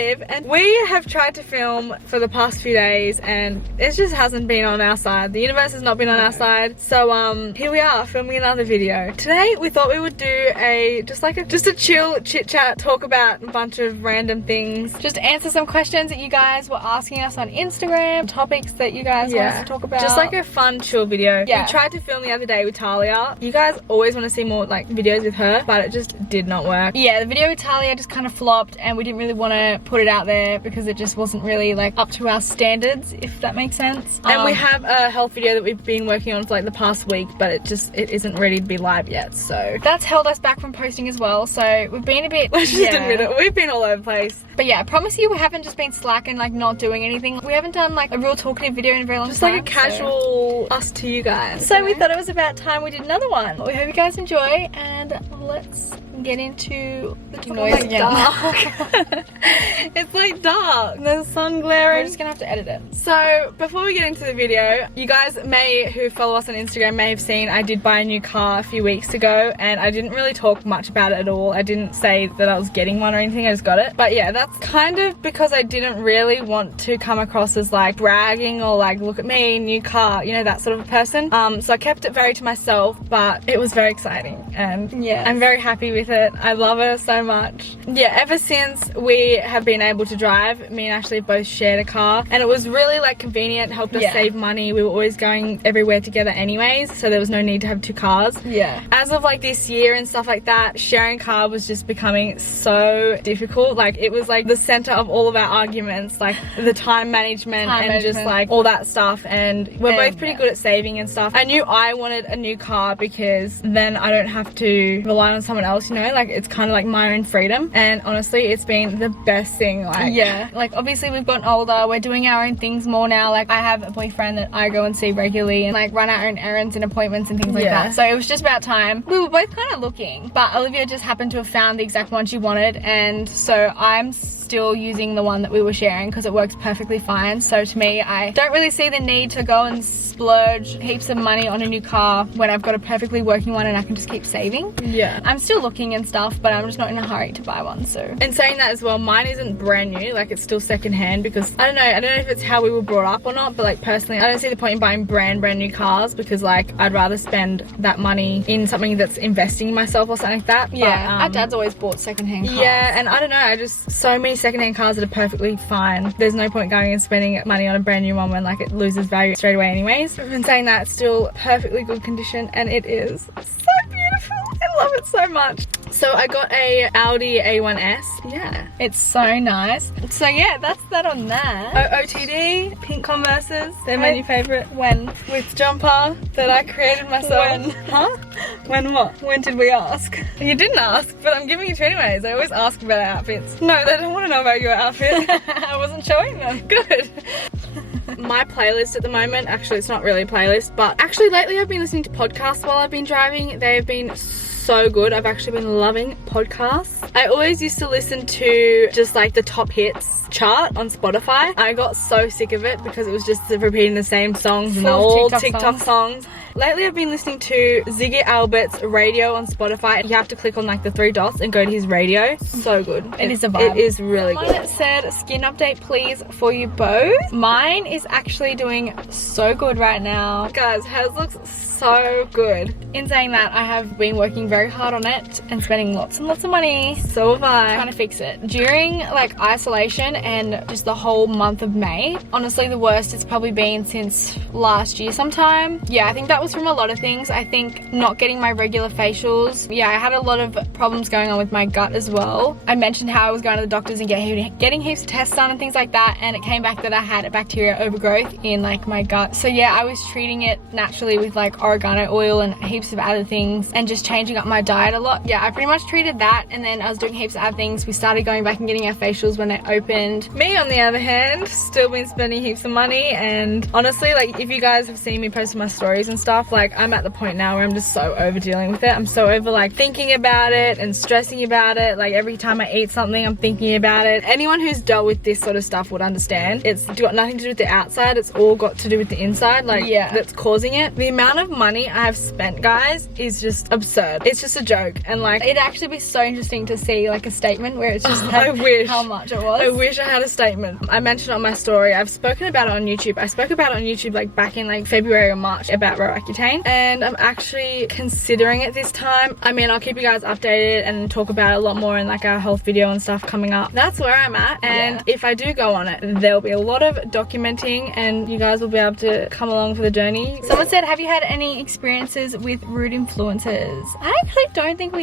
live, and we have tried to film for the past few days and it just hasn't been on our side. The universe has not been on our side. So here we are filming another video. Today we thought we would do just a chill chit chat, talk about a bunch of random things, just answer some questions that you guys were asking us on Instagram, topics that you guys want us to talk about. Just like a fun chill video. We tried to film the other day with Talia. You guys always want to see more like videos with her, but it just did not work. Yeah, the video with Talia just kind of flopped and we didn't really want to put it out there because it just wasn't really like up to our standards, if that makes sense. And we have a health video that we've been working on for like the past week, but it isn't ready to be live yet, so that's held us back from posting as well. So we've been a bit, let's just admit it, we've been all over the place. But yeah, I promise you we haven't just been slacking, like not doing anything. We haven't done like a real talkative video in a very long time. Just like a casual us to you guys. So we thought it was about time we did another one. We hope you guys enjoy, and let's get into the noise again. It's like dark. There's sun glaring. We're just gonna have to edit it. So before we get into the video, you guys who follow us on Instagram may have seen I did buy a new car a few weeks ago, and I didn't really talk much about it at all. I didn't say that I was getting one or anything, I just got it. But yeah, that's kind of because I didn't really want to come across as like bragging or like, look at me, new car, you know, that sort of a person. So I kept it very to myself, but it was very exciting and yeah, I'm very happy with it. I love it so much. Yeah, ever since we have been able to drive, me and Ashley have both shared a car, and it was really like convenient, helped us save money. We were always going everywhere together anyways, so there was no need to have two cars. Yeah. As of like this year and stuff like that, sharing a car was just becoming so difficult. Like it was like the center of all of our arguments, like the time management just like all that stuff, and we're both pretty good at saving and stuff. I knew I wanted a new car because then I don't have to rely on someone else, you know, like it's kind of like my own freedom. And honestly, it's been the best thing. Like like obviously we've gotten older, we're doing our own things more now. Like I have a boyfriend that I go and see regularly and like run our own errands and appointments and things like that. So it was just about time. We were both kind of looking, but Olivia just happened to have found the exact one she wanted, and so I'm still using the one that we were sharing because it works perfectly fine. So to me, I don't really see the need to go and splurge heaps of money on a new car when I've got a perfectly working one and I can just keep saving. Yeah, I'm still looking and stuff, but I'm just not in a hurry to buy one. So, and saying that as well, mine isn't brand new, like it's still second hand, because I don't know if it's how we were brought up or not, but like personally I don't see the point in buying brand new cars, because like I'd rather spend that money in something that's investing in myself or something like that. Yeah, but, our dad's always bought secondhand cars. Yeah, and I don't know, so many secondhand cars that are perfectly fine. There's no point going and spending money on a brand new one when like it loses value straight away anyways. I've been saying that, it's still perfectly good condition, and it is so beautiful. I love it so much. So I got a Audi A1S. Yeah, it's so nice. So yeah, that's that on that. OOTD, pink Converses. They're my new favorite. When? With jumper that I created myself. When? Huh? When what? When did we ask? You didn't ask, but I'm giving it to you anyways. I always ask about our outfits. No, they don't want to know about your outfit. I wasn't showing them. Good. My playlist at the moment, actually it's not really a playlist, but actually lately I've been listening to podcasts while I've been driving. They've been so good. I've actually been loving podcasts. I always used to listen to just like the top hits chart on Spotify. I got so sick of it because it was just repeating the same songs and all TikTok songs. Lately I've been listening to Ziggy Albert's radio on Spotify. You have to click on like the 3 dots and go to his radio. So good. It is a vibe. It is really good. Mine said skin update please for you both. Mine is actually doing so good right now. Guys, hers looks so good. In saying that, I have been working very hard on it and spending lots and lots of money. So have I. Trying to fix it. During like isolation and just the whole month of May, honestly the worst it's probably been since last year sometime. Yeah, I think that was from a lot of things. I think not getting my regular facials. Yeah, I had a lot of problems going on with my gut as well. I mentioned how I was going to the doctors and getting heaps of tests done and things like that, and it came back that I had a bacteria overgrowth in like my gut. So yeah, I was treating it naturally with like oregano oil and heaps of other things and just changing up my diet a lot. Yeah, I pretty much treated that, and then I was doing heaps of other things. We started going back and getting our facials when they opened. And me, on the other hand, still been spending heaps of money. And honestly, like, if you guys have seen me posting my stories and stuff, like, I'm at the point now where I'm just so over dealing with it. I'm so over like thinking about it and stressing about it. Like, every time I eat something, I'm thinking about it. Anyone who's dealt with this sort of stuff would understand. It's got nothing to do with the outside, it's all got to do with the inside, like, yeah, that's causing it. The amount of money I have spent, guys, is just absurd. It's just a joke. And like, it'd actually be so interesting to see like a statement where it's just like, I wish how much it was. I wish I had a statement. I mentioned on my story, I've spoken about it on YouTube. I spoke about it on YouTube like back in like February or March about Roaccutane, and I'm actually considering it this time. I mean, I'll keep you guys updated and talk about it a lot more in like our health video and stuff coming up. That's where I'm at, and if I do go on it, there'll be a lot of documenting and you guys will be able to come along for the journey. Someone said, have you had any experiences with rude influencers? I actually don't think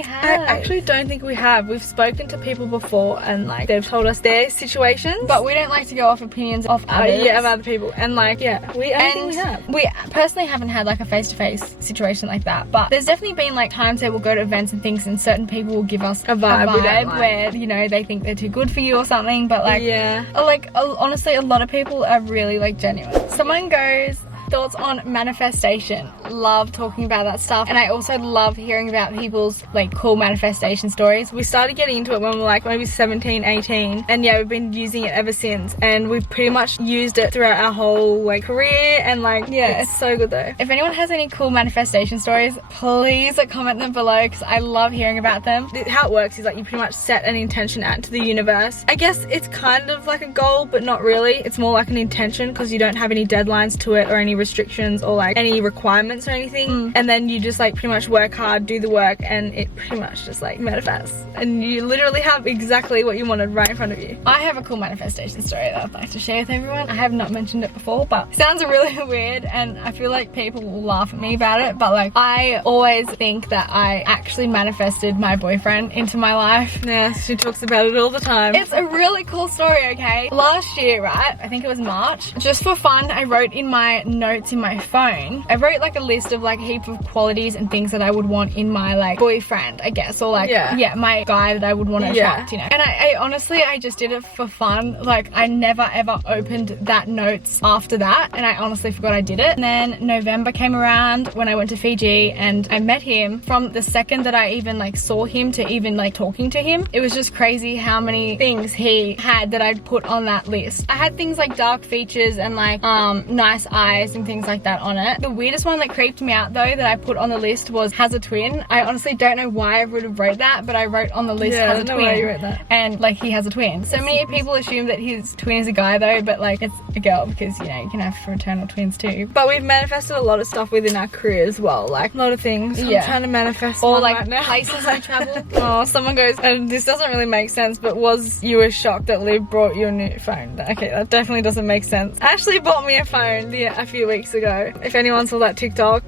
we have. We've spoken to people before and like they've told us their situations, but we don't like to go off opinions of others. Yeah, of other people. And like, yeah, I think we have. We personally haven't had like a face-to-face situation like that, but there's definitely been like times that we'll go to events and things and certain people will give us a vibe where, you know, they think they're too good for you or something, but like, yeah, like honestly, a lot of people are really like genuine. Someone goes, thoughts on manifestation. Love talking about that stuff, and I also love hearing about people's like cool manifestation stories. We started getting into it when we were like maybe 17, 18, and yeah, we've been using it ever since, and we've pretty much used it throughout our whole like career, and like, yeah, it's so good though. If anyone has any cool manifestation stories, please comment them below because I love hearing about them. How it works is like you pretty much set an intention out into the universe. I guess it's kind of like a goal, but not really. It's more like an intention because you don't have any deadlines to it or any restrictions or like any requirements or anything, and then you just like pretty much work hard, do the work, and it pretty much just like manifests, and you literally have exactly what you wanted right in front of you. I have a cool manifestation story that I'd like to share with everyone. I have not mentioned it before, but it sounds really weird and I feel like people will laugh at me about it, but like, I always think that I actually manifested my boyfriend into my life. Yeah, she talks about it all the time. It's a really cool story, okay? Last year, right, I think it was March, just for fun, I wrote in my notes in my phone, I wrote like a list of like a heap of qualities and things that I would want in my like boyfriend, I guess, or like, yeah, my guy that I would want to attract, you know. And I honestly, I just did it for fun. Like, I never ever opened that notes after that, and I honestly forgot I did it. And then November came around when I went to Fiji and I met him. From the second that I even like saw him to even like talking to him, it was just crazy how many things he had that I'd put on that list. I had things like dark features and like nice eyes and things like that on it. The weirdest one that creeped me out though that I put on the list was has a twin. I honestly don't know why I would have wrote that, but I wrote on the list has a twin. Why you wrote that. And like, he has a twin. So many people assume that his twin is a guy though, but like, it's a girl because, you know, you can have fraternal twins too. But we've manifested a lot of stuff within our career as well, like a lot of things. I'm trying to manifest or like right now. Places I travel. Oh, someone goes, and this doesn't really make sense, but was you were shocked that Liv brought you a new phone? Okay, that definitely doesn't make sense. Ashley bought me a phone a few weeks ago. If anyone saw that TikTok,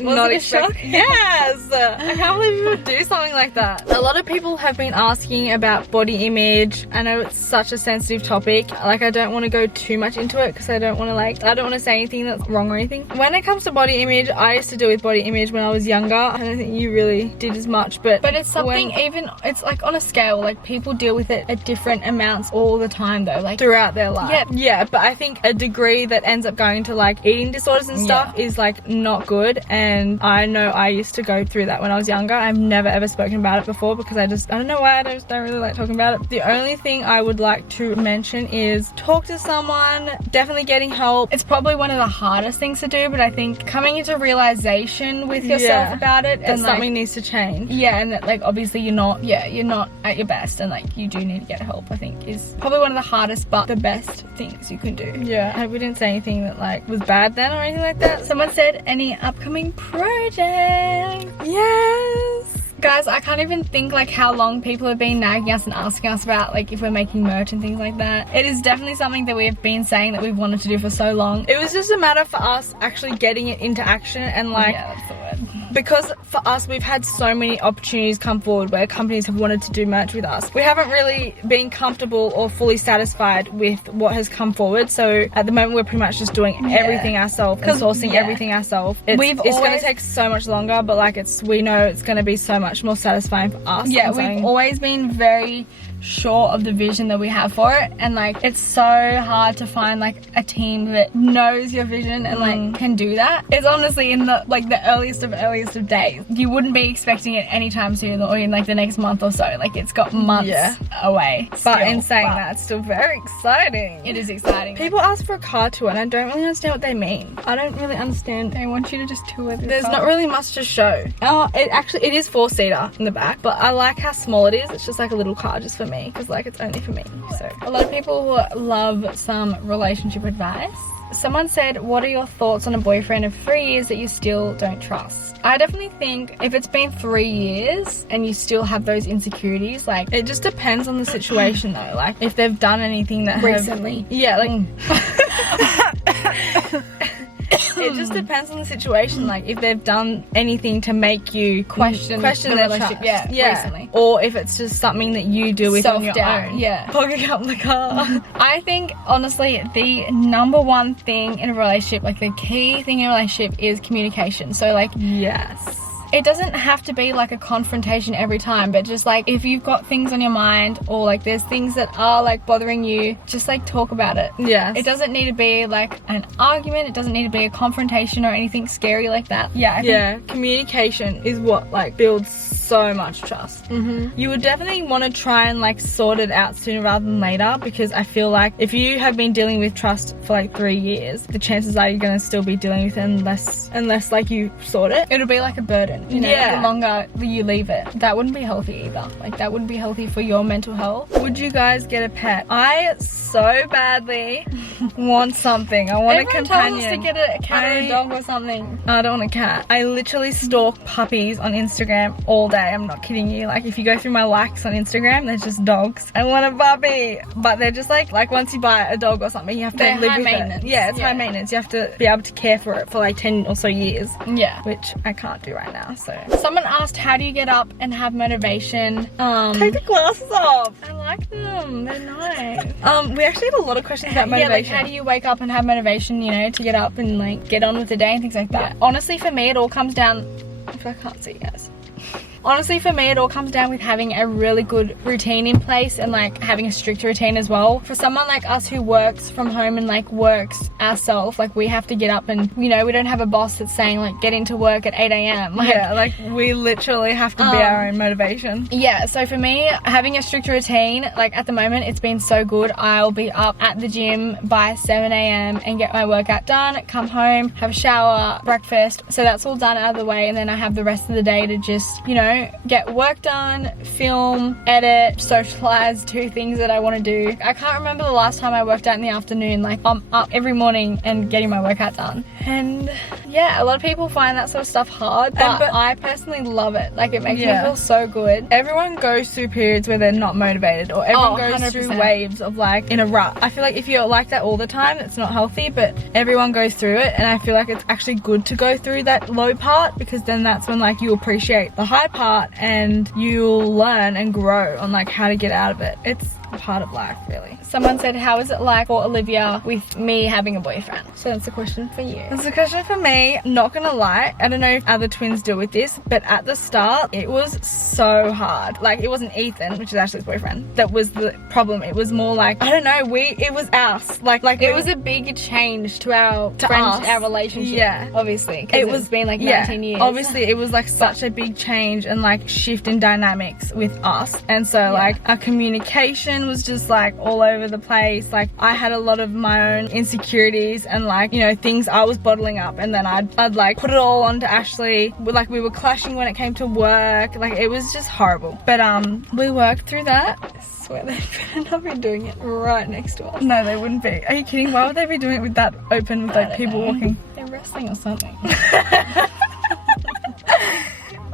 not a shock. Yes, I can't believe you would do something like that. A lot of people have been asking about body image. I know it's such a sensitive topic. Like, I don't want to go too much into it because I don't want to say anything that's wrong or anything. When it comes to body image, I used to deal with body image when I was younger. I don't think you really did as much, but it's something it's like on a scale. Like, people deal with it at different amounts all the time though, like throughout their life. Yeah, but I think a degree that ends up going to like eating disorders and stuff is like not good, and I know I used to go through that when I was younger. I've never ever spoken about it before because I don't know why, I just don't really like talking about it. The only thing I would like to mention is talk to someone, definitely getting help. It's probably one of the hardest things to do, but I think coming into realization with yourself about it and like, something needs to change. Yeah, and that like obviously you're not at your best, and like you do need to get help, I think is probably one of the hardest but the best things you can do. Yeah, I wouldn't say anything that like was bad then or anything like that. Someone said, any upcoming projects? Yes. Guys, I can't even think like how long people have been nagging us and asking us about like if we're making merch and things like that. It is definitely something that we have been saying that we've wanted to do for so long. It was just a matter for us actually getting it into action, and like, yeah, that's the word. Because for us, we've had so many opportunities come forward where companies have wanted to do merch with us. We haven't really been comfortable or fully satisfied with what has come forward. So at the moment, we're pretty much just doing everything ourselves and sourcing everything ourselves. It's going to take so much longer, but like we know it's going to be so much more satisfying for us. Yeah, we've always been very sure of the vision that we have for it, and like it's so hard to find like a team that knows your vision and like can do that. It's honestly in the like the earliest of days. You wouldn't be expecting it anytime soon or in like the next month or so. Like it's got months away. But in saying that, it's still very exciting. It is exciting. People ask for a car tour and I don't really understand what they mean. I don't really understand. They want you to just tour there's car. Not really much to show. Oh, it is 4-seater in the back, but I like how small it is. It's just like a little car just for me, because like it's only for me. So a lot of people love some relationship advice. Someone said, what are your thoughts on a boyfriend of 3 years that you still don't trust? I definitely think if it's been 3 years and you still have those insecurities, like it just depends on the situation though. Like if they've done anything that recently. It just depends on the situation. Like if they've done anything to make you question their relationship, recently, or if it's just something that you do with on your own, clogging up the car. I think honestly the number one thing in a relationship, like the key thing in a relationship, is communication. So like it doesn't have to be like a confrontation every time, but just like if you've got things on your mind or like there's things that are like bothering you, just like talk about it. It doesn't need to be like an argument. It doesn't need to be a confrontation or anything scary like that. I think communication is what like builds so much trust. You would definitely want to try and like sort it out sooner rather than later, because I feel like if you have been dealing with trust for like 3 years, the chances are you're going to still be dealing with it unless like you sort it. It'll be like a burden. You know, the longer you leave it, that wouldn't be healthy either. Like that wouldn't be healthy for your mental health. Would you guys get a pet? I so badly want something. I want a companion. Everyone tells us to get a cat or a dog or something. I don't want a cat. I literally stalk puppies on Instagram all day. I'm not kidding you. Like if you go through my likes on Instagram, there's just dogs. I want a puppy, but they're just like once you buy a dog or something, you have to live with it. Yeah, it's high maintenance. You have to be able to care for it for like 10 or so years. Which I can't do right now. So someone asked, how do you get up and have motivation? Take the glasses off. I like them. They're nice. We actually had a lot of questions about motivation. Like how do you wake up and have motivation, you know, to get up and like get on with the day and things like that. Honestly, for me, it all comes down, if I can't see you guys. Honestly, for me, it all comes down with having a really good routine in place and like having a strict routine as well. For someone like us who works from home and like works ourselves, like we have to get up and, you know, we don't have a boss that's saying like get into work at 8 a.m. Like we literally have to be our own motivation. So for me, having a strict routine, like at the moment, it's been so good. I'll be up at the gym by 7 a.m. and get my workout done, come home, have a shower, breakfast. So that's all done out of the way, and then I have the rest of the day to just, you know, get work done, film, edit, socialize, do things that I want to do. I can't remember the last time I worked out in the afternoon. Like I'm up every morning and getting my workout done. And yeah, a lot of people find that sort of stuff hard, but I personally love it. Like it makes me feel so good. Everyone goes through periods where they're not motivated, or everyone goes 100%. Through waves of like in a rut. I feel like if you're like that all the time, it's not healthy, but everyone goes through it, and I feel like it's actually good to go through that low part, because then that's when like you appreciate the high part and you'll learn and grow on like how to get out of it. It's a part of life, really. Someone said, how is it like for Olivia with me having a boyfriend? So that's a question for you. That's a question for me. Not gonna lie, I don't know if other twins deal with this, but at the start it was so hard. Like it wasn't Ethan, which is Ashley's boyfriend, that was the problem. It was more like, I don't know, it was us. Like it was a big change to our relationship. Yeah, obviously, it was been like 19 years. Obviously it was like such a big change and like shift in dynamics with us, and so like our communication was just like all over the place. Like I had a lot of my own insecurities and like, you know, things I was bottling up, and then I'd like put it all onto Ashley. Like we were clashing when it came to work. Like it was just horrible, but we worked through that. I swear they better not be doing it right next to us. No, they wouldn't be. Are you kidding? Why would they be doing it with that open, with like people walking? They're wrestling or something.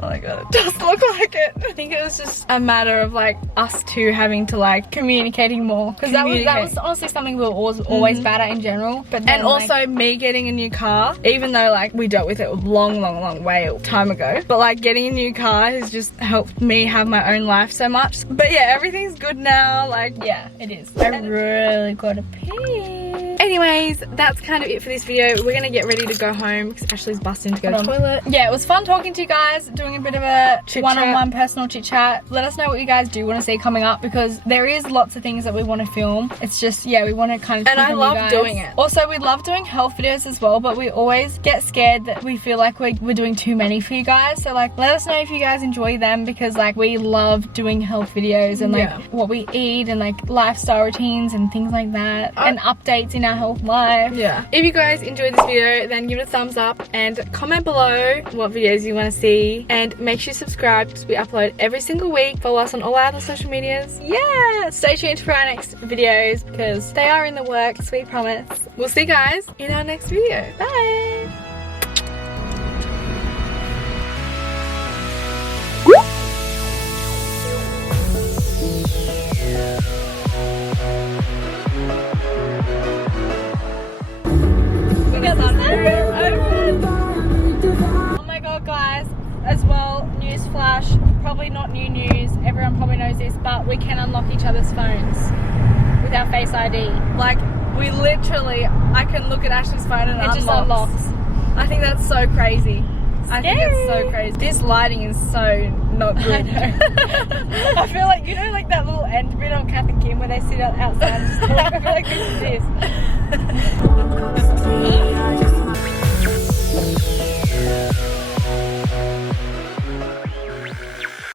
Oh my god, it does look like it. I think it was just a matter of like us two having to like communicating more, because that was honestly something we were always bad at in general. But then, and also me getting a new car, even though like we dealt with it a long way time ago, but like getting a new car has just helped me have my own life so much. But yeah, everything's good now. Like yeah, it is. I really gotta pee. anyways, that's kind of it for this video. We're gonna get ready to go home because Ashley's busting to go to the toilet. Yeah, it was fun talking to you guys, doing a bit of a one-on-one personal chit chat. Let us know what you guys do want to see coming up, because there is lots of things that we want to film. It's just, yeah, we want to kind of, and I love doing it. Also, we love doing health videos as well, but we always get scared that we feel like we're doing too many for you guys. So like, let us know if you guys enjoy them, because like we love doing health videos and like what we eat and like lifestyle routines and things like that, and updates in our health life. Yeah, if you guys enjoyed this video, then give it a thumbs up and comment below what videos you want to see, and make sure you subscribe because we upload every single week. Follow us on all our other social medias. Yeah, stay tuned for our next videos because they are in the works, we promise. We'll see you guys in our next video. Bye. Oh my god, guys, as well, news flash, probably not new news, everyone probably knows this, but we can unlock each other's phones with our Face ID. Like, we literally, I can look at Ashley's phone and it just unlocks. I think that's so crazy. I think it's so crazy. This lighting is so not good. I know. I feel like, you know, like that little end bit on Kath and Kim where they sit outside and just talk. I feel like this is this.